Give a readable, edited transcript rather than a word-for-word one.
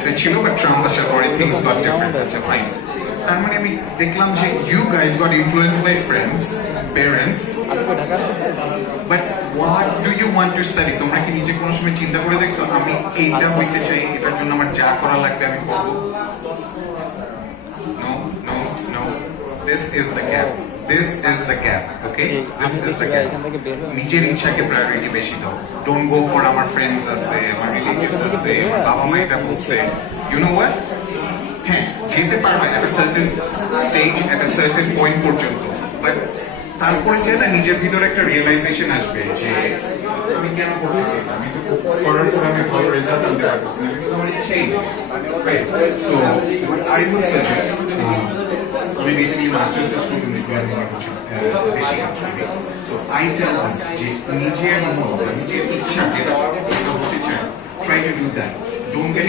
USA ছিল, but Trump আসার পরে থিংস গট ডিফারেন্ট। আচ্ছা ফাইন, তার মানে আমি দেখলাম যে you guys got influence by friends, parents, but what do you want to study? তোমরা কি নিজে কোনো সময় চিন্তা করে দেখছো আমি এইটা হইতে চাই, এটার জন্য আমার যা করা লাগবে আমি করবো? No no no, this is the gap, this is the gap, okay, this is the gap. নিজের ইচ্ছাকে প্রায়োরিটি বেশি দাও। ডোন্ট গো ফর আমার ফ্রেন্ডস আছে, আমার রিলেটিভস আছে, আমার বাবা মা এটা বলছে, ইউ নো হোয়াট, হ্যাঁ যেতে পারবে একটা সার্টেন স্টেজ, একটা সার্টেন পয়েন্ট পর্যন্ত, বাট তারপরে যে না নিজের ভিতরে একটা রিয়েলাইজেশন আসবে যে আমি কেন করতেছি না, আমি তো করার পর আমি ভালো রেজাল্ট আনতে পারতেছি না, কিন্তু আমার ইচ্ছেই সো আই উড সাজেস্ট, আমি বেসিক্যালি মাস্টার্স স্টুডেন্ট বেশি অ্যাকচুয়ালি, সো আই টেল যে নিজের মন, নিজের ইচ্ছা যেটা হতে চায়, try to do that, don't get